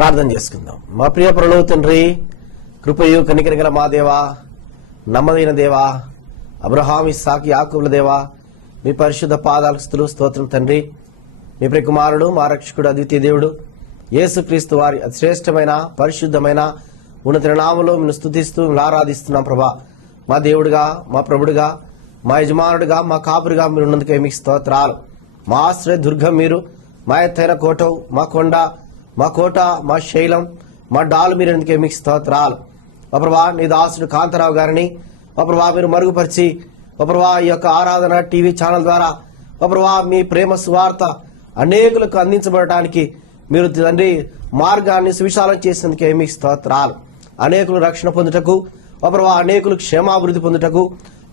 ప్రార్థన చేసుకుందాం. మా ప్రియ పరలోక తండ్రి కృపయు కనికరగల మా దేవా నమ్మదైన దేవా అబ్రహాం ఇస్సాకి ఆకుల దేవా మీ పరిశుద్ధ పాదాలకు స్థులు స్తోత్రం తండ్రి. మీ ప్రియ కుమారుడు మా రక్షకుడు అద్వితీయ దేవుడు యేసుక్రీస్తు వారి శ్రేష్టమైన పరిశుద్ధమైన ఉన్నత నామలో మేము స్థుతిస్తూ ఆరాధిస్తున్నాం ప్రభా. మా దేవుడుగా మా ప్రభుడుగా మా యజమానుడిగా మా కాపురిగా మీరు ఉన్నందుకే మీకు స్తోత్రాలు. మా ఆశ్రయ దుర్గం మీరు మా ఎత్తైన కోటవు మా కొండ మా కోట మా శైలం మా డాలు మీరు ఎందుకే మీకు స్తోత్రాలు? ప్రభా నీ దాసుడు కాంతారావు గారిని మా ప్రభా మీరు మరుగుపరిచి మా ప్రభా ఈ యొక్క ఆరాధన టీవీ ఛానల్ ద్వారా మా ప్రభా మీ ప్రేమ సువార్త అనేకులకు అందించబడటానికి మీరు తండ్రి మార్గాన్ని సువిశాలం చేసినందుకే మీకు స్తోత్రాలు. అనేకులు రక్షణ పొందుటకు మా ప్రభా అనేకులు క్షేమాభివృద్ధి పొందుటకు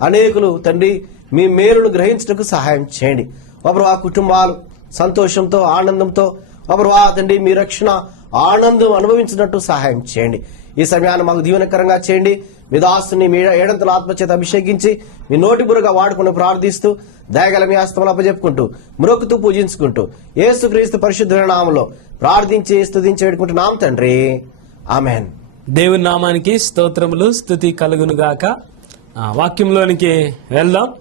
అనేకులు తండ్రి మీ మేలును గ్రహించుటకు సహాయం చేయండి. మా ప్రభా కుటుంబాలు సంతోషంతో ఆనందంతో మా తండ్రి మీ రక్షణ ఆనందం అనుభవించినట్టు సహాయం చేయండి. ఈ సమయాన్ని మాకు దీవెనకరంగా చేయండి. మీ దాసుని మీ ఏడంతల ఆత్మచేత అభిషేకించి మీ నోటి బురగా వాడుకుని ప్రార్థిస్తూ దయగల మీ ఆస్తములు అప్పజెప్పుకుంటూ మ్రొక్కుతూ పూజించుకుంటూ ఏసుక్రీస్తు పరిశుద్ధుల నామంలో ప్రార్థించి స్థుతించి వేడుకుంటున్నాం తండ్రి. ఆమెన్. దేవుని నామానికి స్తోత్రములు స్థుతి కలుగునుగాక వాక్యంలోనికి వెళ్దాం.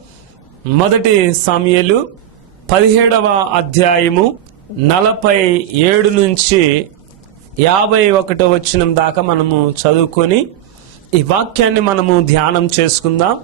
మొదటి సమయలు పదిహేడవ అధ్యాయము నలభై ఏడు నుంచి యాభై ఒకటో వచ్చినం దాకా మనము చదువుకొని ఈ వాక్యాన్ని మనము ధ్యానం చేసుకుందాం.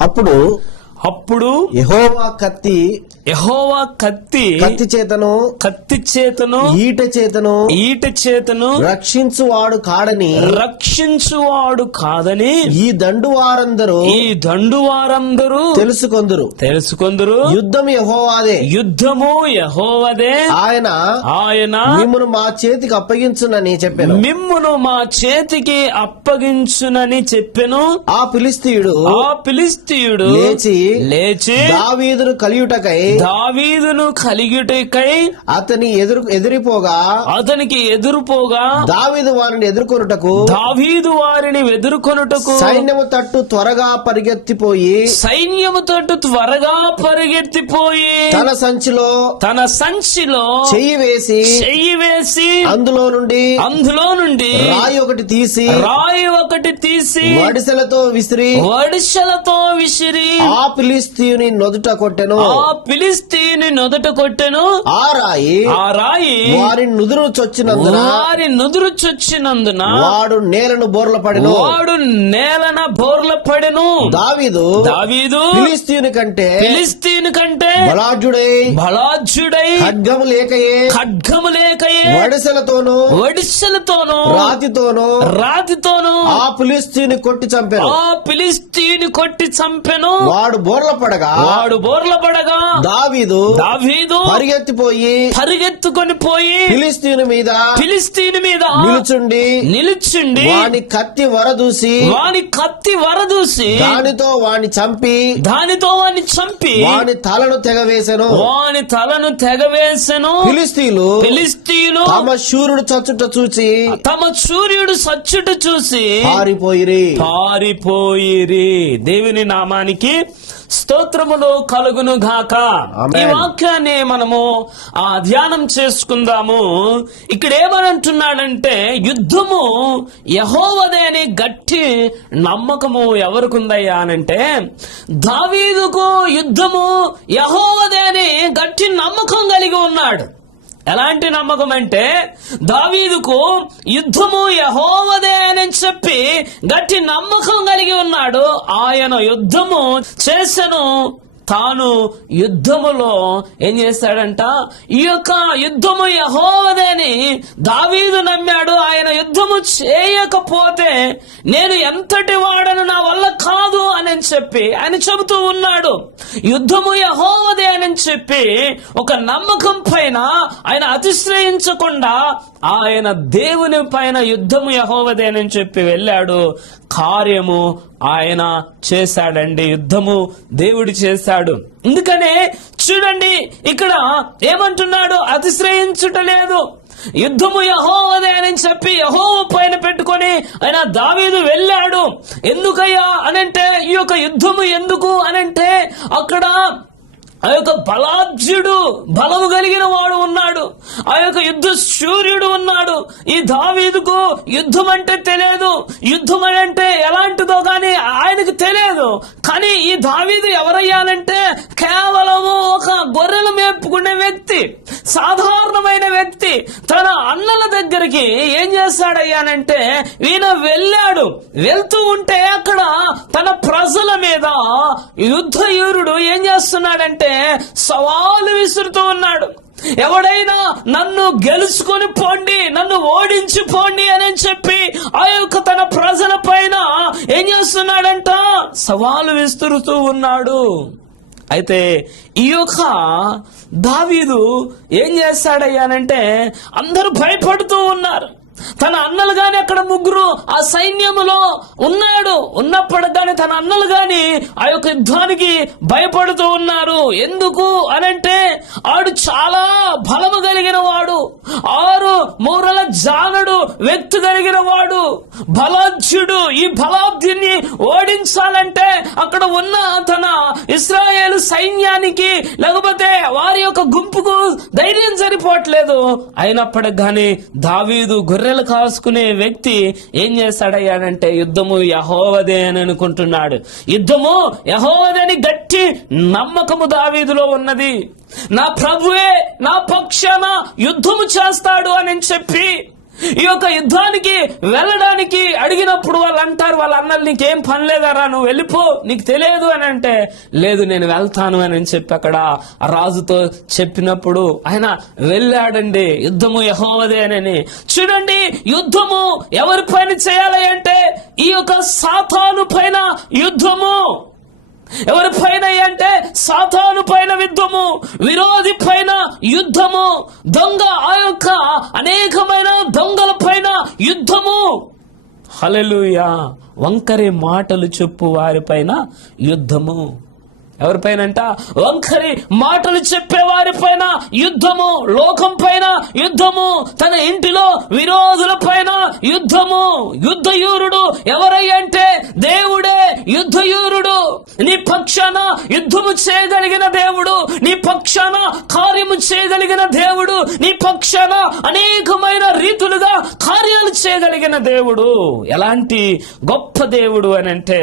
అప్పుడు అప్పుడు యెహోవా కత్తి యెహోవా కత్తి కత్తి చేతను కత్తి చేతను ఈట చేతను ఈట చేతను రక్షించువాడు కాడని రక్షించువాడు కాదని ఈ దండు వారందరూ ఈ దండు వారందరూ తెలుసుకొందురు. తెలుసుకొందరు. యుద్ధం యెహోవాదే. యుద్ధము యహోవదే. ఆయన ఆయన మిమ్మను మా చేతికి అప్పగించునని చెప్పాను. మిమ్మును మా చేతికి అప్పగించునని చెప్పెను. ఆ ఫిలిస్తీయుడు ఆ ఫిలిస్తీయుడు లేచి లేచి దావీదును కలియుటకై దావీదును కలిగిటకై అతని ఎదురు ఎదిరిపోగా అతనికి ఎదురుపోగా దావీదు వారిని ఎదుర్కొనుటకు దావీదు వారిని ఎదుర్కొనుటకు సైన్యము తట్టు త్వరగా పరిగెత్తిపోయి సైన్యము తట్టు త్వరగా పరిగెత్తిపోయి తన సంచిలో తన సంచిలో చెయ్యి వేసి చెయ్యి వేసి అందులో నుండి అందులో నుండి రాయి ఒకటి తీసి రాయి ఒకటి తీసి వడిసెలతో విసిరి వడిసెలతో విసిరి ఆ ఫిలిస్తీయుని నొదుట కొట్టెను. ఆ ఫిలిస్తీని నొదట కొట్టెను. ఆ రాయి ఆ రాయి వారి నుదురు చొచ్చినందున వారి నుదురు చొచ్చినందున వాడు నేలను బోర్ల పడెను. వాడు నేలన బోర్ల పడెను. దావీదు దావీదు ఫిలిస్తీయుని కంటే ఫిలిస్తీన్ కంటే బలాఢ్యుడై బలాజ్యుడై ఖడ్గము లేకయే ఖడ్గము లేకయే వడిసెలతోనూ వడిసెలతోను రాతితోనూ రాతితోను ఆ ఫిలిస్తీయుని కొట్టి చంపాను. ఆ ఫిలిస్తీని కొట్టి చంపెను. వాడు బోర్ల పడగా వాడు బోర్ల పడగా దావీదు దావీదు పరిగెత్తిపోయి పరిగెత్తుకొని పోయి ఫిలిస్తీయుని మీద ఫిలిస్తీని మీద నిలుచుండి నిలుచుండి వాని కత్తి వరదూసి వాని కత్తి వరదూసి దానితో వాని చంపి దానితో వాని చంపి వాని తలను తెగవేశను వాని తలను తెగవేసెను. ఫిలిస్తీన్లు ఫిలిస్తీయులు తమ శూరుడు చచ్చుట చూచి తమ సూర్యుడు సచ్చుట చూసి పారిపోయిరి. పారిపోయిరి. దేవుని నామానికి స్తోత్రములు కలుగును గాక. ఈ వాక్యాన్ని మనము ఆ ధ్యానం చేసుకుందాము. ఇక్కడ ఏమనంటున్నాడంటే యుద్ధము యహోవదే అని గట్టి నమ్మకము ఎవరికుందయ్యా అనంటే దావీదుకు యుద్ధము యహోవదే అని గట్టి నమ్మకం కలిగి ఉన్నాడు. ఎలాంటి నమ్మకం అంటే దావీదుకు యుద్ధము యహోవదే అని చెప్పి గట్టి నమ్మకం కలిగి ఉన్నాడు. ఆయన యుద్ధము చేసను. తాను యుద్ధములో ఏం చేశాడంట ఈ యొక్క యుద్ధము యహోవదేని దావీదు నమ్మాడు. ఆయన యుద్ధము చేయకపోతే నేను ఎంతటి వాడను నా వల్ల కాదు అని చెప్పి ఆయన చెబుతూ ఉన్నాడు. యుద్ధము యహోవదే అని చెప్పి ఒక నమ్మకం పైన ఆయన అతిశ్రయించకుండా ఆయన దేవుని పైన యుద్ధము యహోవదేనని చెప్పి వెళ్ళాడు. కార్యము ఆయన చేశాడండి. యుద్ధము దేవుడు చేశాడు. అందుకనే చూడండి ఇక్కడ ఏమంటున్నాడు అతిశ్రయించుట లేదు యుద్ధము యహోవదే అని చెప్పి యహోవ పైన పెట్టుకొని ఆయన దావీదు వెళ్ళాడు. ఎందుకయ్యా అనంటే ఈ యొక్క యుద్ధము ఎందుకు అనంటే అక్కడ ఆ యొక్క బలాబ్జుడు బలము కలిగిన వాడు ఉన్నాడు. ఆ యొక్క యుద్ధ సూర్యుడు ఉన్నాడు. ఈ దావీదుకు యుద్ధం అంటే తెలియదు. యుద్ధం అంటే ఎలాంటిదో కానీ ఆయనకు తెలియదు. కానీ ఈ దావీదు ఎవరయ్యానంటే కేవలము ఒక గొర్రెలు మేపుకునే వ్యక్తి. సాధారణమైన వ్యక్తి. తన అన్నల దగ్గరికి ఏం చేస్తాడయ్యానంటే ఈయన వెళ్ళాడు. వెళ్తూ ఉంటే అక్కడ తన ప్రజల మీద యుద్ధయూరుడు ఏం చేస్తున్నాడంటే సవాలు విసురుతూ ఉన్నాడు. ఎవడైనా నన్ను గెలుచుకొని పోండి నన్ను ఓడించి పోండి అని చెప్పి ఆ యొక్క తన ప్రజల పైన ఏం చేస్తున్నాడంట? సవాలు విస్తురుతూ ఉన్నాడు. అయితే ఈ యొక్క దావీదు ఏం చేస్తాడయ్యానంటే అందరూ భయపడుతూ ఉన్నారు. తన అన్నలు గాని అక్కడ ముగ్గురు ఆ సైన్యములో ఉన్నాడు. ఉన్నప్పుడు కానీ తన అన్నలు గాని ఆ యొక్క యుద్ధానికి భయపడుతూ ఉన్నారు. ఎందుకు అనంటే ఆడు చాలా బలము కలిగిన వాడు. ఆరు మూరల జానడు వ్యక్తి కలిగిన వాడు. బలాధ్యుడు. ఈ బలాధ్యుని ఓడించాలంటే అక్కడ ఉన్న తన ఇస్రాయేల్ సైన్యానికి లేకపోతే వారి యొక్క గుంపుకు ధైర్యం సరిపోవట్లేదు. అయినప్పటికి కానీ దావీదు గొర్రెలు కాసుకునే వ్యక్తి ఏం చేస్తాడయ్యాడంటే యుద్ధము యహోవదే అని అనుకుంటున్నాడు. యుద్ధము యహోవదని గట్టి నమ్మకము దావీదులో ఉన్నది. నా ప్రభువే నా పక్షాన యుద్ధము చేస్తాడు అని చెప్పి ఈ యొక్క యుద్ధానికి వెళ్ళడానికి అడిగినప్పుడు వాళ్ళు అంటారు వాళ్ళ అన్నలు నీకేం పని లేదరా? నువ్వు వెళ్ళిపో. నీకు తెలియదు అని అంటే లేదు నేను వెళ్తాను అని చెప్పి అక్కడ రాజుతో చెప్పినప్పుడు ఆయన వెళ్ళాడండి యుద్ధము యహోవదే అని. చూడండి యుద్ధము ఎవరి పైన చేయాలి అంటే ఈ యొక్క సాతాను పైన యుద్ధము. ఎవరి పైన అంటే సాతాను పైన యుద్ధము విరోధి పైన యుద్ధము దొంగ ఆ యొక్క అనేకమైన దొంగల పైన యుద్ధము. హలలుయా వంకరి మాటలు చెప్పు వారిపైన యుద్ధము. ఎవరిపైనంట? వంకరి మాటలు చెప్పే వారిపైన యుద్ధము లోకం పైన యుద్ధము తన ఇంటిలో విరోధుల పైన యుద్ధము. యుద్ధయూరుడు ఎవరయ్యంటే దేవుడే యుద్ధయూరుడు. నీ పక్షాన యుద్ధము చేయగలిగిన దేవుడు నీ పక్షాన కార్యము చేయగలిగిన దేవుడు నీ పక్షాన అనేకమైన రీతులుగా కార్యాలు చేయగలిగిన దేవుడు. ఎలాంటి గొప్ప దేవుడు అని అంటే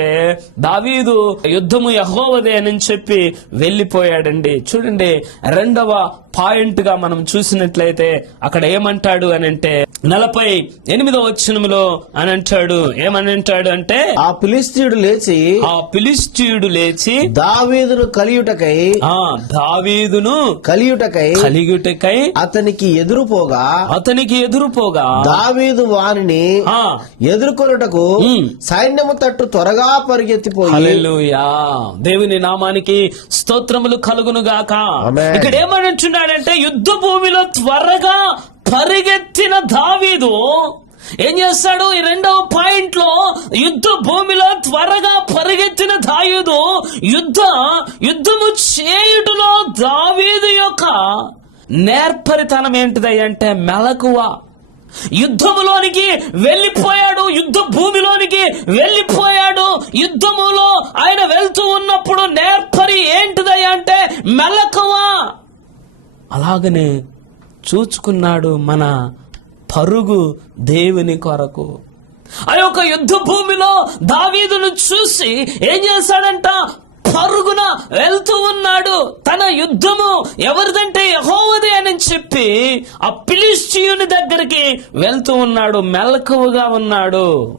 దావీదు యుద్ధము యహోవదే అని చెప్పి వెళ్ళిపోయాడండి. చూడండి రెండవ పాయింట్గా మనం చూసినట్లయితే అక్కడ ఏమంటాడు అని అంటే నలభై ఎనిమిదవ వచనములో అని అంటాడు. ఏమని అంటాడు అంటే ఆ ఫిలిస్తీయుడు లేచి ఆ పిలిస్టీయుడు లేచి దావీదును కలియుటకై ఆ దావీదును కలియుటకై కలిగుటకై అతనికి ఎదురుపోగా అతనికి ఎదురుపోగా దావీదు వానిని ఆ ఎదుర్కొనుటకు. సైన్యము తట్టు త్వరగా పరిగెత్తిపోయి దేవుని నామానికి స్తోత్రములు కలుగును గాక. ఇక్కడ ఏమంటున్నాడంటే యుద్ధ భూమిలో త్వరగా పరిగెత్తిన దావీదు ఏం చేస్తాడు? ఈ రెండవ పాయింట్లో యుద్ధ భూమిలో త్వరగా పరిగెత్తిన దావీదు యుద్ధ యుద్ధము చేయుటలో దావీదు యొక్క నేర్పరితనం ఏంటిదయ్యంటే మెలకువ. యుద్ధములోనికి వెళ్ళిపోయాడు యుద్ధ భూమిలోనికి వెళ్ళిపోయాడు. యుద్ధములో ఆయన వెళ్తూ ఉన్నప్పుడు నేర్పరి ఏంటిదయ్యా అంటే మెలకువా. అలాగనే చూచుకున్నాడు మన పరుగు దేవుని కొరకు. ఆ యొక్క యుద్ధ భూమిలో దావీదును చూసి ఏం చేశాడంట? పరుగున వెళ్తూ ఉన్నాడు. తన యుద్ధము ఎవరిదంటే యహోవది అని చెప్పి ఆ పిలిస్టియుని దగ్గరికి వెళ్తూ ఉన్నాడు. మెలకువగా ఉన్నాడు.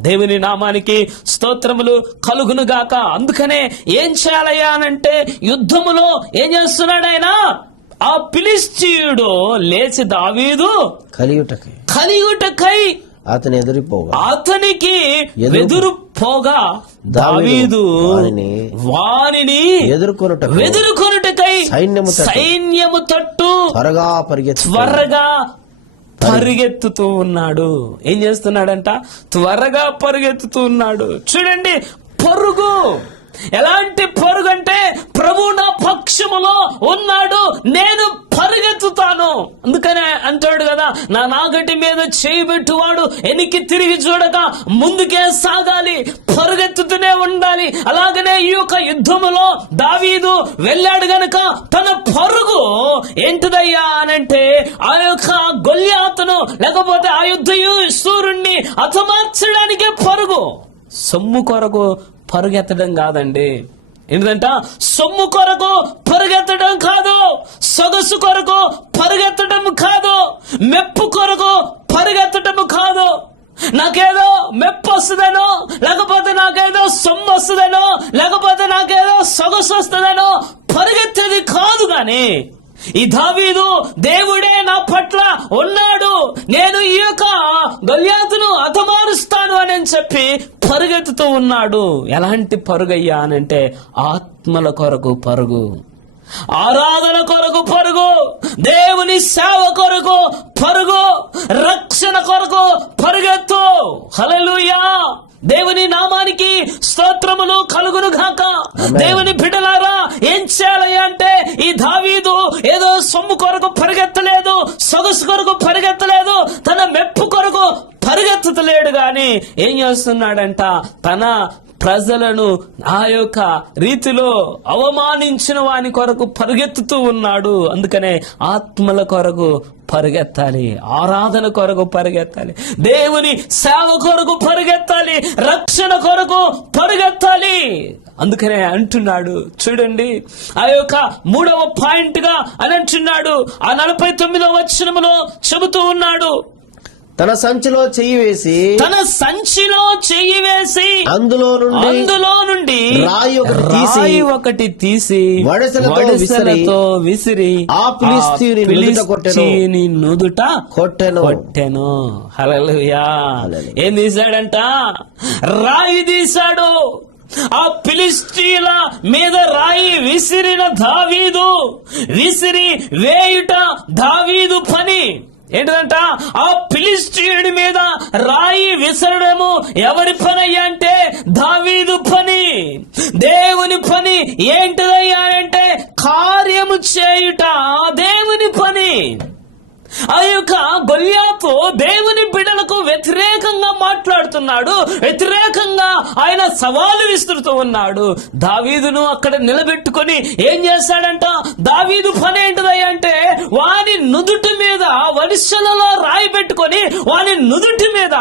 దేవుని నామానికి స్తోత్రములు కలుగును గాక అందుకనే ఏం చేయాలయ్యా అనంటే యుద్ధములో ఏం చేస్తున్నాడు ఆయన ఆ పిలిస్తీయుడు లేచి దావీదు కలియుటకై. కలియుటకై అతని ఎదురిపోగా అతనికి ఎదురు- పోగా దావీదు వానిని వానిని ఎదుర్కొనుటకు సైన్యము సైన్యము తట్టు త్వరగా పరిగెత్తి త్వరగా పరిగెత్తుతూ ఉన్నాడు. ఏం చేస్తున్నాడంట? త్వరగా పరిగెత్తుతూ ఉన్నాడు. చూడండి పరుగు! ఎలాంటి పరుగంటే అంటే ప్రభు నా పక్షములో ఉన్నాడు నేను పరిగెత్తుతాను. అందుకనే అంటాడు కదా నా నాగటి మీద చేయిబెట్టువాడు ఎనికి తిరిగి చూడక ముందుకే సాగాలి పరుగెత్తుతూనే ఉండాలి. అలాగనే ఈ యొక్క యుద్ధములో దావీదు వెళ్ళాడు గనుక తన పరుగు ఏంటిదయ్యా అనంటే ఆ యొక్క గొల్యాతను లేకపోతే ఆ యుద్ధ సూర్యుణ్ణి అతమార్చడానికే పరుగు. సొమ్ము కొరకు పరుగెత్తడం కాదండి. ఏంటంట సొమ్ము కొరకు పరుగెత్తడం కాదు సొగసు కొరకు పరుగెత్తడం కాదు మెప్పు కొరకు పరుగెత్తడం కాదు. నాకేదో మెప్పు వస్తుందనో లేకపోతే నాకేదో సొమ్ము వస్తుందనో లేకపోతే నాకేదో సొగసు వస్తుందనో పరుగెత్తేది కాదు కానీ ఈ దావీదు దేవుడే నా పట్ల ఉన్నాడు. నేను ఈ యొక్క గల్యాతును అతమారుస్తాను అని చెప్పి పరుగెత్తుతూ ఉన్నాడు. ఎలాంటి పరుగయ్యా అనంటే ఆత్మల కొరకు పరుగు. ఆరాధన కొరకు పరుగు. దేవుని సేవ కొరకు పరుగు. రక్షణ కొరకు పరుగెత్తు. హలలుయా దేవుని నామానికి స్తోత్రములు కలుగును గాక. దేవుని బిడ్డలారా ఏం చేయాలి అంటే ఈ దావీదు ఏదో సొమ్ము కొరకు పరిగెత్తలేదు సొగసు కొరకు పరిగెత్తలేదు తన మెప్పు పరిగెత్తలేడు గాని ఏం చేస్తున్నాడంట? తన ప్రజలను ఆ యొక్క రీతిలో అవమానించిన వాని కొరకు పరిగెత్తుతూ ఉన్నాడు. అందుకనే ఆత్మల కొరకు పరిగెత్తాలి. ఆరాధన కొరకు పరిగెత్తాలి. దేవుని సేవ కొరకు పరిగెత్తాలి. రక్షణ కొరకు పరిగెత్తాలి. అందుకనే అంటున్నాడు. చూడండి ఆ యొక్క మూడవ పాయింట్గా అని అంటున్నాడు. ఆ నలభై తొమ్మిదవ వచనములో చెబుతూ ఉన్నాడు. తన సంచిలో చెయ్యి వేసి తన సంచిలో చెయ్యి వేసి అందులో నుండి అందులో నుండి రాయి ఒకటి తీసి ఒకటి తీసి వడసలతో విసిరి ఆ ఫిలిస్తీయుని నుదుట కొట్టెను. కొట్టెను. హల్లెలూయా. ఏం తీశాడంట? రాయి తీశాడు. ఆ ఫిలిస్తీన్ల మీద రాయి విసిరిన దావీదు. విసిరి వేయుట దావీదు పని. ఏంటిదంట? ఆ ఫిలిస్తీయుడి మీద రాయి విసరడము ఎవరి పని అంటే దావీదు పని. దేవుని పని ఏంటిదయ్యా అంటే కార్యము చేయుట. దేవుని పని. ఆ యొక్క గొల్యాతు దేవుని బిడలకు వ్యతిరేకంగా మాట్లాడుతున్నాడు. వ్యతిరేకంగా ఆయన సవాలు విసురుతూ ఉన్నాడు. దావీదును అక్కడ నిలబెట్టుకొని ఏం చేశాడంట? దావీదు పని ఏంటిదయ్యా అంటే వాని నుదుటి మీద వడిసెలలో రాయి పెట్టుకొని వాని నుదుటి మీద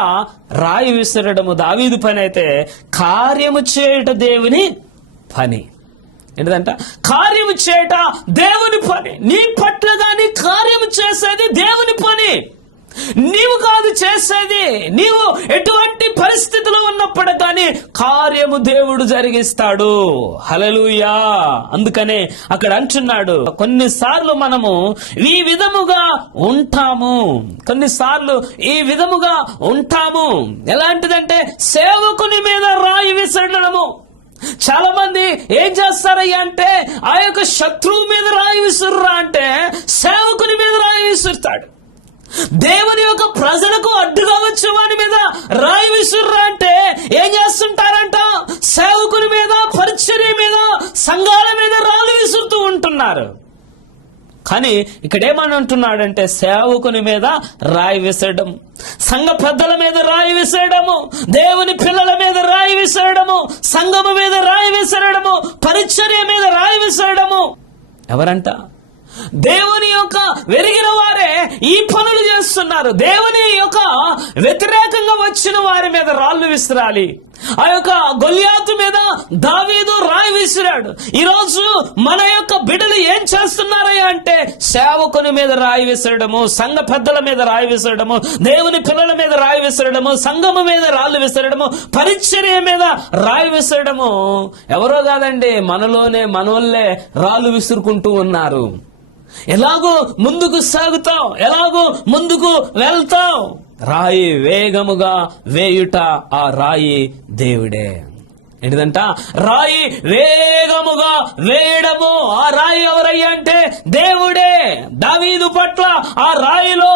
రాయి విసరడము. దావీదు పని అయితే కార్యము చేయట దేవుని పని. ఏంటంట కార్యము చేయట దేవుని పని. నీ పట్ల గాని కార్యము చేసేది దేవుని పని. నీవు కాదు చేసేది. నీవు ఎటువంటి పరిస్థితిలో ఉన్నప్పుడు కానీ కార్యము దేవుడు జరిగిస్తాడు. హలలుయా అందుకనే అక్కడ అంటున్నాడు. కొన్నిసార్లు మనము ఈ విధముగా ఉంటాము. కొన్నిసార్లు ఈ విధముగా ఉంటాము. ఎలాంటిదంటే సేవకుని మీద రాయి విసరడము. చాలా మంది ఏం చేస్తారయ్యా అంటే ఆ యొక్క శత్రువు మీద రాయి విసురురా అంటే సేవకుని మీద రాయి విసురుతాడు. దేవుని యొక్క ప్రజలకు అడ్డుగా వచ్చే వాని మీద రాయి విసుర్రా అంటే ఏం చేస్తుంటారంట? సేవకుని మీద పరిచర్య మీద సంఘాల మీద రాళ్ళు విసురుతూ ఉంటున్నారు. కానీ ఇక్కడేమని అంటున్నాడంటే సేవకుని మీద రాయి విసరడం సంఘ పెద్దల మీద రాయి విసరడము దేవుని పిల్లల మీద రాయి విసరడము సంఘము మీద రాయి విసరడము పరిచర్య మీద రాయి విసరడము. ఎవరంట? దేవుని యొక్క వెరిగిన వారే ఈ పనులు చేస్తున్నారు. దేవుని యొక్క వ్యతిరేకంగా వచ్చిన వారి మీద రాళ్ళు విసిరాలి. ఆ యొక్క గొల్యాతు మీద దావీదు రాయి విసిరాడు. ఈ రోజు మన యొక్క బిడ్డలు ఏం చేస్తున్నారయ్యా అంటే సేవకుని మీద రాయి విసరడము సంఘ పెద్దల మీద రాయి విసరడము దేవుని పిల్లల మీద రాయి విసరడము సంఘము మీద రాళ్ళు విసరడము పరిచర్య మీద రాయి విసరడము. ఎవరో కాదండి మనలోనే మనోళ్ళే రాళ్ళు విసురుకుంటూ ఉన్నారు. ఎలాగో ముందుకు సాగుతాం ఎలాగో ముందుకు వెళ్తాం రాయి వేగముగా వేయుట ఆ రాయి దేవుడే. ఏంటిదంట? రాయి వేగముగా వేయడము ఆ రాయి ఎవరయ్యా అంటే దేవుడే. దావీదు పట్ల ఆ రాయిలో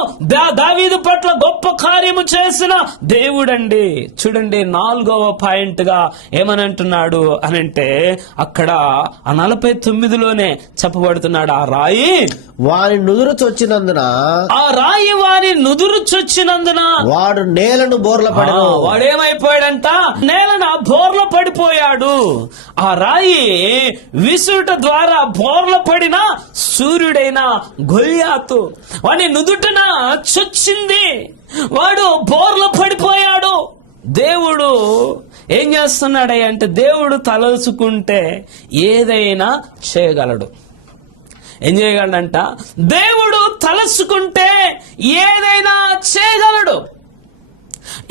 దావీదు పట్ల గొప్ప కార్యము చేసిన దేవుడండి. చూడండి నాలుగవ పాయింట్గా ఏమని అంటున్నాడు అని అంటే అక్కడ ఆ నలభై తొమ్మిదిలోనే చెప్పబడుతున్నాడు ఆ రాయి వారి నుదురు చొచ్చినందున ఆ రాయి వారి నుదురు చొచ్చినందున వాడు నేలను బోర్ల పడను. వాడేమైపోయాడంట? నేలన బోర్ల పడిపోయాడు ఆ రాయి విసుట ద్వారా బోర్ల పడిన సూర్యుడైన గొల్యాతు వాని నుదుటన చొచ్చింది. వాడు బోర్ల పడిపోయాడు. దేవుడు ఏం చేస్తున్నాడే అంటే దేవుడు తలచుకుంటే ఏదైనా చేయగలడు. ఏం చేయగలడంట? దేవుడు తలసుకుంటే ఏదైనా చేయగలడు.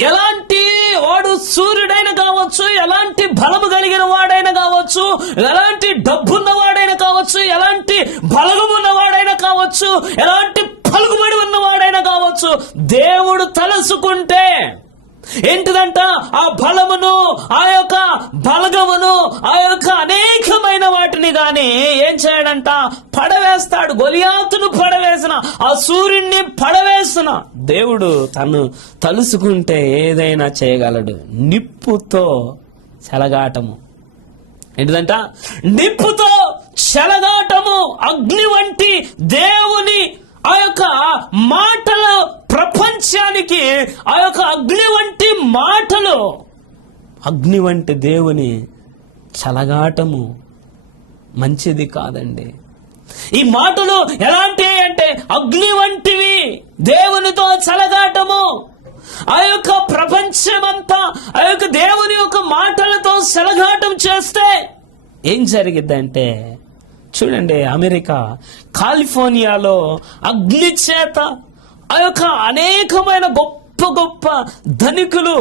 ఎలాంటి వాడు సూర్యుడైన కావచ్చు ఎలాంటి బలము కలిగిన వాడైనా కావచ్చు ఎలాంటి డబ్బున్న వాడైనా కావచ్చు ఎలాంటి బలగమున్న వాడైనా కావచ్చు ఎలాంటి పలుకుబడి ఉన్నవాడైనా కావచ్చు దేవుడు తలుసుకుంటే ఏంటిదంట? ఆ బలమును ఆ యొక్క బలగమును ఆ యొక్క అనేకమైన వాటిని గాని ఏం అంట పడవేస్తాడు. గొలియాతును పడవేసిన. ఆ సూర్యుడిని పడవేసిన. దేవుడు తను తలుసుకుంటే ఏదైనా చేయగలడు. నిప్పుతో చెలగాటము. ఏంటిదంట? నిప్పుతో చెలగాటము అగ్ని వంటి దేవుని ఆ యొక్క మాటలు ప్రపంచానికి ఆ యొక్క అగ్ని వంటి మాటలు అగ్ని వంటి దేవుని చలగాటము మంచిది కాదండి. ఈ మాటలు ఎలాంటి అంటే అగ్ని వంటివి దేవునితో చలగాటము ఆ యొక్క ప్రపంచమంతా ఆ యొక్క దేవుని యొక్క మాటలతో సెలగాటం చేస్తే ఏం జరిగిద్దంటే చూడండి అమెరికా కాలిఫోర్నియాలో అగ్ని చేత ఆ యొక్క అనేకమైన గొప్ప గొప్ప ధనికులు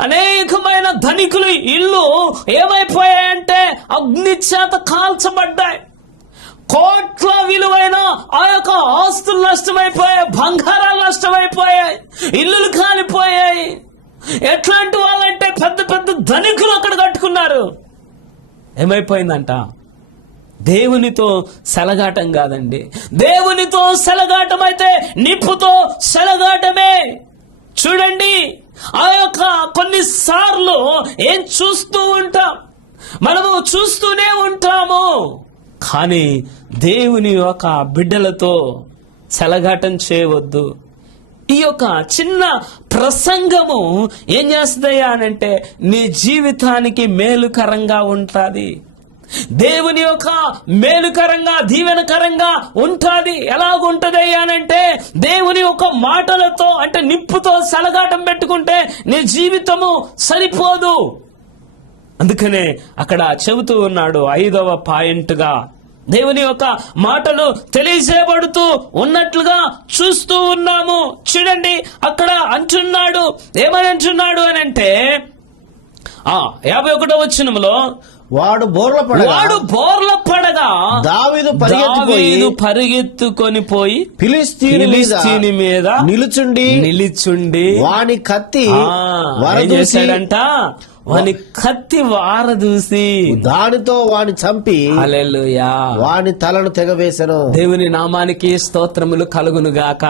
అనేకమైన ధనికులు ఇల్లు ఏమైపోయాయంటే అగ్ని చేత కాల్చబడ్డాయి. కోట్ల విలువైన ఆ యొక్క ఆస్తులు నష్టమైపోయాయి బంగారాలు నష్టమైపోయాయి ఇల్లులు కాలిపోయాయి. ఎట్లాంటి వాళ్ళంటే పెద్ద పెద్ద ధనికులు అక్కడ కట్టుకున్నారు. ఏమైపోయిందంట? దేవునితో సెలగాటం కాదండి. దేవునితో సెలగాటం అయితే నిప్పుతో సెలగాటమే. చూడండి ఆ యొక్క కొన్నిసార్లు ఏం చూస్తూ ఉంటాం. మనము చూస్తూనే ఉంటాము. కానీ దేవుని యొక్క బిడ్డలతో చెలగాటం చేయవద్దు. ఈ యొక్క చిన్న ప్రసంగము ఏం చేస్తుందయ్యా అనంటే నీ జీవితానికి మేలుకరంగా ఉంటుంది. దేవుని యొక్క మేలుకరంగా దీవెనకరంగా ఉంటుంది. ఎలాగుంటది అనంటే దేవుని యొక్క మాటలతో అంటే నిప్పుతో సలగాటం పెట్టుకుంటే నీ జీవితము సరిపోదు. అందుకనే అక్కడ చెబుతూ ఉన్నాడు ఐదవ పాయింట్గా దేవుని యొక్క మాటలు తెలియజేయబడుతూ ఉన్నట్లుగా చూస్తూ ఉన్నాము. చూడండి అక్కడ అంటున్నాడు. ఏమని అంటున్నాడు అని అంటే ఆ యాభై ఒకటో వచ్చినములో వాడు బోర్ల వాడు బోర్ల పడగా దావీదు దావీదు పరిగెత్తుకొని పోయి ఫిలిస్తీని ఫిలిస్తీని మీద నిలుచుండి నిలిచుండి వాని కత్తి చేశాడంట? వాని కత్తి వారదూసి దానితో వాని చంపి హల్లెలూయా. వాని తలను తెగవేశను దేవుని నామానికి స్తోత్రములు కలుగును గాక.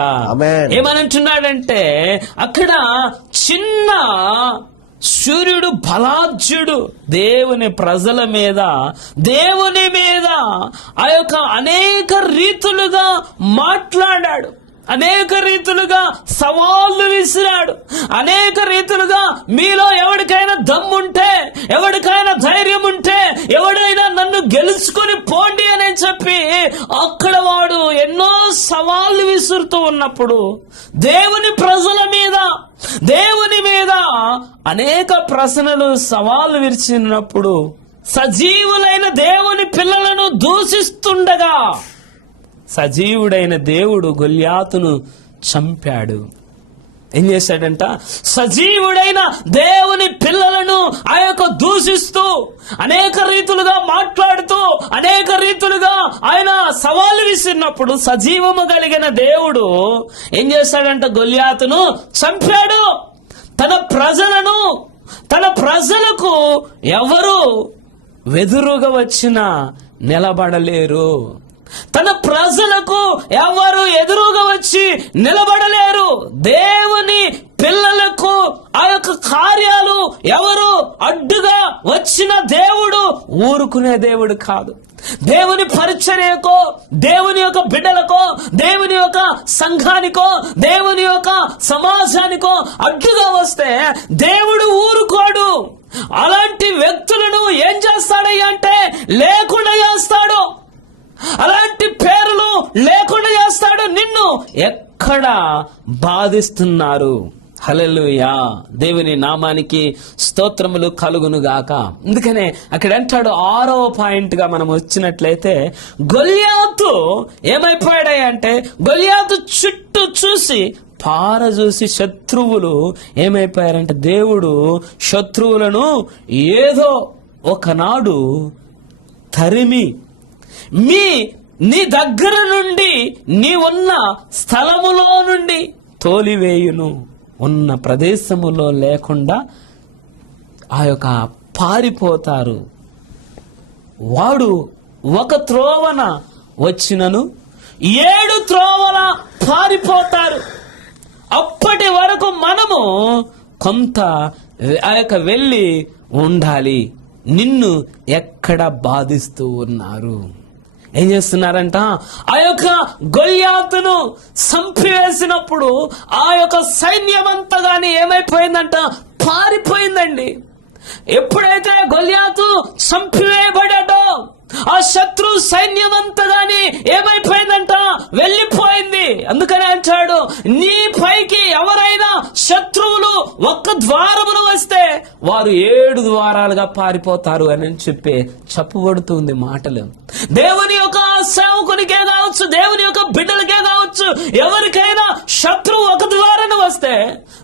ఏమనంటున్నాడంటే అక్కడ చిన్న సూర్యుడు బలాజ్యుడు దేవుని ప్రజల మీద దేవుని మీద ఆ యొక్క అనేక రీతులుగా మాట్లాడాడు. అనేక రీతులుగా సవాళ్ళు విసిరాడు. అనేక రీతులుగా మీలో ఎవరికైనా దమ్ముంటే ఎవరికైనా ధైర్యం ఉంటే ఎవడైనా నన్ను గెలుచుకొని పోండి అని చెప్పి అక్కడ వాడు ఎన్నో సవాళ్ళు విసురుతూ ఉన్నప్పుడు దేవుని ప్రజల మీద దేవుని మీద అనేక ప్రశ్నలు సవాళ్ళు విరిచినప్పుడు సజీవులైన దేవుని పిల్లలను దూషిస్తుండగా సజీవుడైన దేవుడు గొల్యాతును చంపాడు. ఏం చేశాడంట? సజీవుడైన దేవుని పిల్లలను ఆ యొక్క దూషిస్తూ అనేక రీతులుగా మాట్లాడుతూ అనేక రీతులుగా ఆయన సవాలు విసిరినప్పుడు సజీవము కలిగిన దేవుడు ఏం చేశాడంట? గొల్యాతును చంపాడు. తన ప్రజలను తన ప్రజలకు ఎవరు వెదురుగా వచ్చినా నిలబడలేరు. తన ప్రజలకు ఎవరు ఎదురుగా వచ్చి నిలబడలేరు. దేవుని పిల్లలకు ఆ యొక్క కార్యాలు ఎవరు అడ్డుగా వచ్చిన దేవుడు ఊరుకునే దేవుడు కాదు. దేవుని పరిచర్యకో దేవుని యొక్క బిడ్డలకో దేవుని యొక్క సంఘానికో దేవుని యొక్క సమాజానికో అడ్డుగా వస్తే దేవుడు ఊరుకోడు. అలాంటి వ్యక్తులను ఏం చేస్తాడయ్యా అంటే లేకుండా చేస్తాడు. అలాంటి పేర్లు లేకుండా చేస్తాడు నిన్ను. ఎక్కడ బాధిస్తున్నారు? హలలుయా దేవుని నామానికి స్తోత్రములు కలుగును గాక అందుకనే అక్కడ అంటాడు ఆరో పాయింట్గా మనం వచ్చినట్లయితే గొల్యాతు ఏమైపోయాడంటే గొల్యాతు చుట్టూ చూసి పార చూసి శత్రువులు ఏమైపోయారంటే దేవుడు శత్రువులను ఏదో ఒకనాడు తరిమి మీ నీ దగ్గర నుండి నీ ఉన్న స్థలములో నుండి తోలివేయును. ఉన్న ప్రదేశములో లేకుండా ఆ యొక్క పారిపోతారు. వాడు ఒక త్రోవన వచ్చినను ఏడు త్రోవల పారిపోతారు. అప్పటి వరకు మనము కొంత ఆ యొక్క వెళ్ళి ఉండాలి. నిన్ను ఎక్కడ బాధిస్తూ ఉన్నారు? ఏం చేస్తున్నారంట? ఆ యొక్క గొల్యాతును సంపివేసినప్పుడు ఆ యొక్క సైన్యమంతా కానీ ఏమైపోయిందంట? పారిపోయిందండి. ఎప్పుడైతే గొల్యాతు చంపివేయబడాడో ఆ శత్రు సైన్యమంతా గాని ఏమైపోయిందంట? వెళ్ళిపోయింది. అందుకనే అంటాడు నీ పైకి ఎవరైనా శత్రు ఒక్క ద్వారమును వస్తే వారు ఏడు ద్వారాలుగా పారిపోతారు అని చెప్పి చెప్పబడుతుంది మాటలు. దేవుని యొక్క సేవకునికే కావచ్చు దేవుని యొక్క బిడ్డలకే కావచ్చు ఎవరికైనా శత్రువు ఒక ద్వారాను వస్తే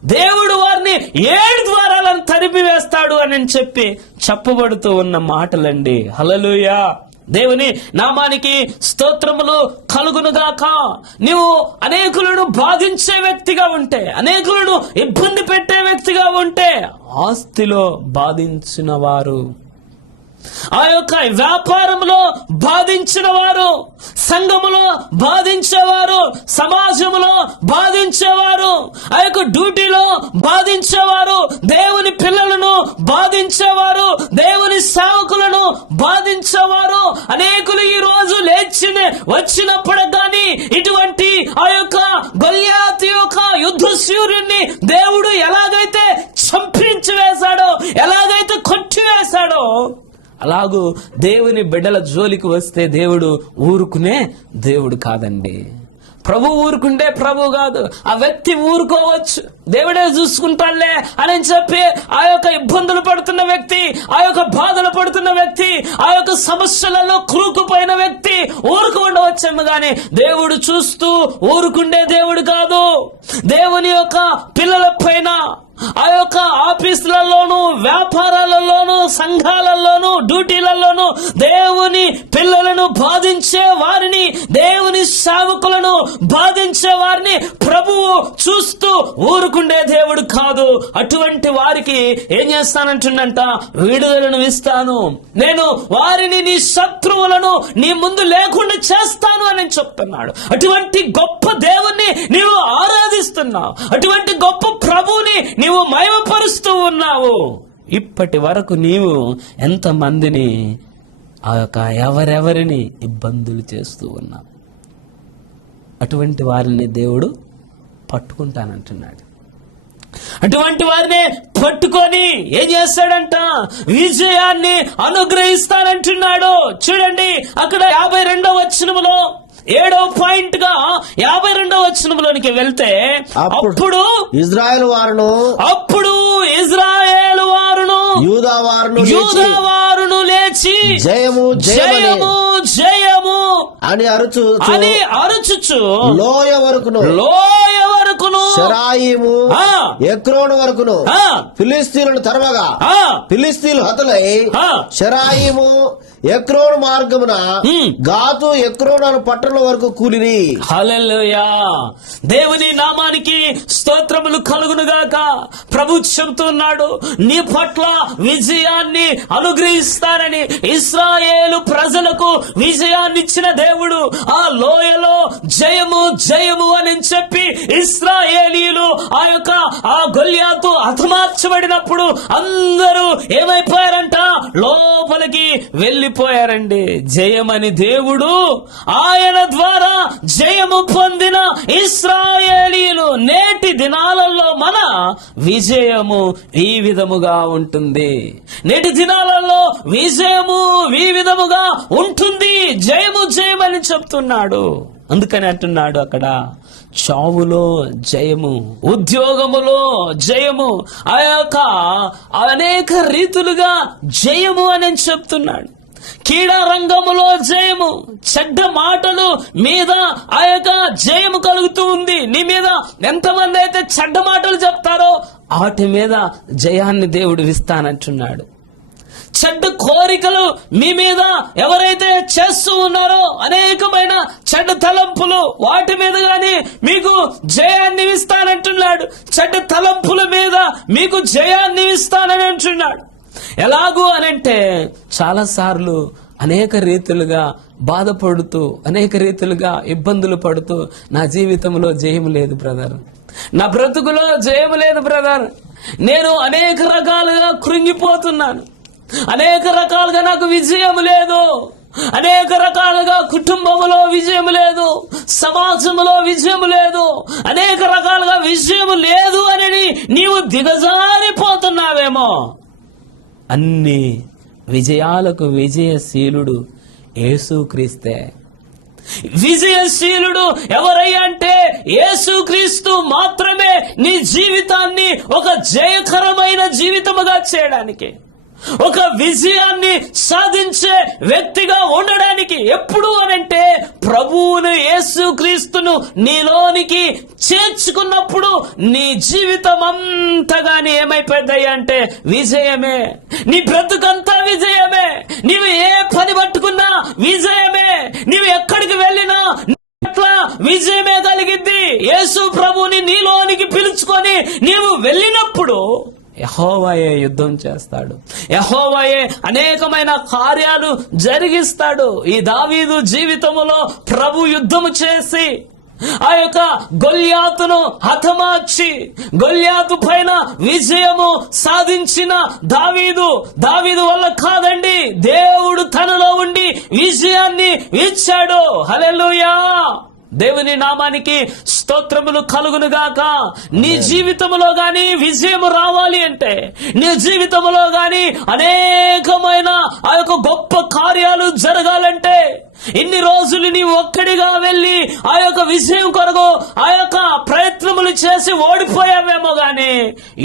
దేవుడు వారిని ఏడు ద్వారాలను తరిపివేస్తాడు అని చెప్పి చెప్పబడుతూ ఉన్న మాటలండి. హలలుయా దేవుని నామానికి స్తోత్రములు కలుగునుగాక. నీవు అనేకులను బాధించే వ్యక్తిగా ఉంటే అనేకులను ఇబ్బంది పెట్టే వ్యక్తిగా ఉంటే ఆస్తిలో బాధించిన వారు ఆ యొక్క వ్యాపారంలో బాధించిన వారు సంఘములో బాధించేవారు సమాజంలో బాధించేవారు ఆ యొక్క డ్యూటీలో బాధించేవారు దేవుని పిల్లలను బాధించేవారు దేవుని సేవకులను బాధించేవారు అనేకులు ఈ రోజు లేచి వచ్చినప్పుడు అలాగూ దేవుని బిడ్డల జోలికి వస్తే దేవుడు ఊరుకునే దేవుడు కాదండి. ప్రభు ఊరుకుంటే ప్రభు కాదు. ఆ వ్యక్తి ఊరుకోవచ్చు. దేవుడే చూసుకుంటాడులే అని చెప్పి ఆ యొక్క ఇబ్బందులు పడుతున్న వ్యక్తి ఆ యొక్క బాధలు పడుతున్న వ్యక్తి ఆ యొక్క సమస్యలలో కురుకుపోయిన వ్యక్తి ఊరుకు ఉండవచ్చేమో గాని దేవుడు చూస్తూ ఊరుకుండే దేవుడు కాదు. దేవుని యొక్క పిల్లల పైన ఆ యొక్క ఆఫీసులలోను వ్యాపారాలలోను సంఘాలలోను డ్యూటీలలోను దేవుని పిల్లలను బాధించే వారిని దేవుని సేవకులను బాధించే వారిని ప్రభువు చూస్తూ ఊరుకుండే దేవుడు కాదు. అటువంటి వారికి ఏం చేస్తానంటుండంట? విడుదలను ఇస్తాను. నేను వారిని నీ శత్రువులను నీ ముందు లేకుండా చేస్తాను అని చెప్తున్నాడు. అటువంటి గొప్ప దేవుణ్ణి నీవు ఆరాధిస్తున్నావు. అటువంటి గొప్ప ప్రభువుని నీవు మయమపరుస్తూ ఉన్నావు. ఇప్పటి వరకు నీవు ఎంత మందిని ఆ యొక్క ఎవరెవరిని ఇబ్బందులు చేస్తూ ఉన్నావు. అటువంటి వారిని దేవుడు పట్టుకుంటానంటున్నాడు. అటువంటి వారిని పట్టుకొని ఏం చేస్తాడంట? విజయాన్ని అనుగ్రహిస్తానంటున్నాడు. చూడండి అక్కడ యాభై రెండో వచనములో ఏడో పాయింట్గా యాభై రెండో వచనములోనికి వెళ్తే అప్పుడు- ఇజ్రాయెల్ వారును అప్పుడు ఇజ్రాయేల్ వారును యూదా వారును యూదా లేచి వారును లేచి జయము జయము జయము అని అరుచు అని అరుచుచు లోయ వరకును లోయ వరకును షరాయిము ఆ. ఎక్రోను వరకును ఫిలిస్తీన్లను తరమగా ఆ, ఫిలిస్తీన్లు హతులై. షరాయిము ఎక్రోను మార్గమున. గాతు ఎక్రోను అను పట్టణం వరకు కూలిని. హల్లెలూయా. దేవుని నామానికి స్తోత్రములు కలుగునుగాక ప్రభు చెబుతున్నాడు నీ పట్ల విజయాన్ని అనుగ్రహిస్తానని. ఇస్రాయేలు ప్రజలకు విజయాన్ని ఇచ్చిన దేవుడు ఆ లోయలో జయము జయము అని చెప్పి ఇస్రాయేలీలు ఆ యొక్క ఆ గొల్యాతు హతమార్చబడినప్పుడు అందరూ ఏమైపోయారంట? లోపలికి వెళ్ళిపోయారండి. జయమని దేవుడు ఆయన ద్వారా జయము పొందిన ఇస్రాయేలీలు నేటి దినాలలో మన విజయము ఈ విధముగా ఉంటుంది. నేటి దినాలలో విజయము ఈ విధముగా ఉంటుంది. జయము జయమని చెప్తున్నాడు. అందుకని అంటున్నాడు అక్కడ చావులో జయము ఉద్యోగములో జయము ఆ యొక్క అనేక రీతులుగా జయము అని చెప్తున్నాడు. రంగములో జయము చెడ్డ మాటలు మీద ఆ యొక్క జయము కలుగుతూ ఉంది. నీ మీద ఎంతమంది అయితే చెడ్డ మాటలు చెప్తారో వాటి మీద జయాన్ని దేవుడు ఇస్తానంటున్నాడు చెడ్డ కోరికలు మీ మీద ఎవరైతే చేస్తూ ఉన్నారో అనేకమైన చెడ్డ తలంపులు వాటి మీద గాని మీకు జయాన్ని ఇస్తానంటున్నాడు. చెడ్డ తలంపుల మీద మీకు జయాన్ని ఇస్తానని అంటున్నాడు. ఎలాగూ అనంటే చాలా సార్లు అనేక రీతులుగా బాధపడుతూ అనేక రీతులుగా ఇబ్బందులు పడుతూ నా జీవితంలో జయం లేదు బ్రదర్. నా బ్రతుకులో జయం లేదు బ్రదర్. నేను అనేక రకాలుగా కృంగిపోతున్నాను. అనేక రకాలుగా నాకు విజయం లేదు. అనేక రకాలుగా కుటుంబంలో విజయం లేదు. సమాజంలో విజయం లేదు. అనేక రకాలుగా విజయం లేదు అని నీవు దిగజారిపోతున్నావేమో. అన్ని విజయాలకు విజయశీలుడు యేసుక్రీస్తే. విజయశీలుడు ఎవరయ్యంటే యేసుక్రీస్తు మాత్రమే నీ జీవితాన్ని ఒక జయకరమైన జీవితముగా చేయడానికి. ఒక విజయాన్ని సాధించే వ్యక్తిగా ఉండడానికి ఎప్పుడు అనంటే ప్రభువును యేసుక్రీస్తును నీలోనికి చేర్చుకున్నప్పుడు నీ జీవితం అంతగాని ఏమైపోయిందయ్యా అంటే విజయమే. నీ బ్రతుకంతా విజయమే. నీవు ఏ పని పట్టుకున్నా విజయమే. నీవు ఎక్కడికి వెళ్ళినా విజయమే కలిగింది. యేసు ప్రభుని నీలోనికి పిలుచుకొని నీవు వెళ్ళినప్పుడు యహోవాయే యుద్ధం చేస్తాడు. యహోవాయే అనేకమైన కార్యాలు జరిగిస్తాడు. ఈ దావీదు జీవితములో ప్రభు యుద్ధము చేసి ఆ యొక్క గొల్యాతును హతమార్చి గొల్యాతు పైన విజయము సాధించిన దావీదు. దావీదు వల్ల కాదండి దేవుడు తనలో ఉండి విజయాన్ని ఇచ్చాడు. హలెలుయా దేవుని నామానికి స్తోత్రములు కలుగునుగాక. నీ జీవితములో గాని విజయము రావాలి అంటే నీ జీవితములో గాని అనేకమైన ఆ యొక్క గొప్ప కార్యాలు జరగాలంటే ఇన్ని రోజులు నీవు ఒక్కడిగా వెళ్ళి ఆ యొక్క విజయం కొరకు ఆ యొక్క ప్రయత్నములు చేసి ఓడిపోయావేమో గాని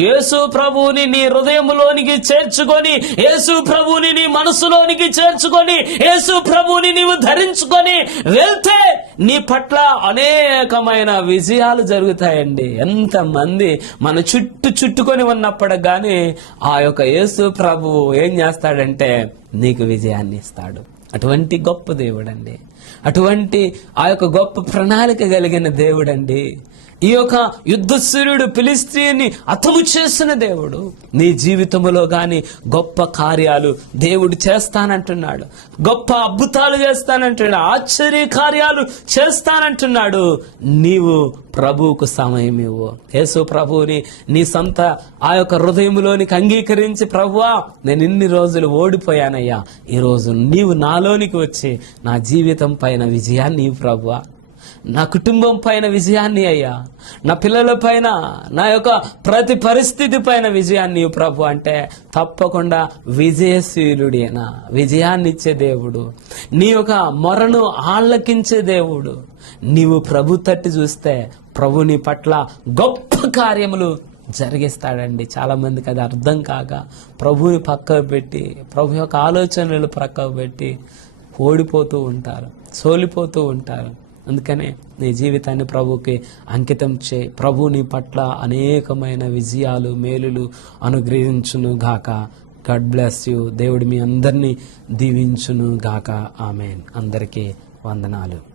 యేసు ప్రభువుని నీ హృదయంలోనికి చేర్చుకొని యేసు ప్రభువుని నీ మనసులోనికి చేర్చుకొని యేసు ప్రభువుని నీవు ధరించుకొని వెళ్తే నీ పట్ల అనేకమైన విజయాలు జరుగుతాయండి. ఎంతమంది మన చుట్టూ చుట్టుకొని ఉన్నప్పుడు కానీ ఆ యొక్క యేసు ప్రభువు ఏం చేస్తాడంటే నీకు విజయాన్ని ఇస్తాడు. అటువంటి గొప్ప దేవుడండి. అటువంటి ఆ యొక్క గొప్ప ప్రణాళిక కలిగిన దేవుడండి. ఈ యొక్క యుద్ధ సూర్యుడు అతము చేసిన దేవుడు. నీ జీవితంలో గాని గొప్ప కార్యాలు దేవుడు చేస్తానంటున్నాడు. గొప్ప అద్భుతాలు చేస్తానంటున్నాడు. ఆశ్చర్య కార్యాలు చేస్తానంటున్నాడు. నీవు ప్రభువుకు సమయం ఇవ్వు. యేసు ప్రభువుని నీ సొంత ఆ యొక్క హృదయంలోనికి అంగీకరించి ప్రభువా నేను ఇన్ని రోజులు ఓడిపోయానయ్యా. ఈ రోజు నీవు నాలోనికి వచ్చి నా జీవితం పైన విజయాన్ని ప్రభువా నా కుటుంబం పైన విజయాన్ని అయ్యా. నా పిల్లల పైన నా యొక్క ప్రతి పరిస్థితి పైన విజయాన్ని ప్రభు అంటే తప్పకుండా విజయశీలుడేనా విజయాన్ని ఇచ్చే దేవుడు. నీ యొక్క మొరను ఆళ్ళకించే దేవుడు. నీవు ప్రభు తట్టి చూస్తే ప్రభుని పట్ల గొప్ప కార్యములు జరిగిస్తాడండి. చాలామందికి అది అర్థం కాక ప్రభుని పక్కకు పెట్టి ప్రభు యొక్క ఆలోచనలు పక్కకు పెట్టి ఓడిపోతూ ఉంటారు సోలిపోతూ ఉంటారు. అందుకనే నీ జీవితాన్ని ప్రభుకి అంకితం చే ప్రభు నీ పట్ల అనేకమైన విజయాలు మేలులు అనుగ్రహించును గాక. God bless you. దేవుడు మీ అందరినీ దీవించును గాక. ఆమెన్. అందరికీ వందనాలు.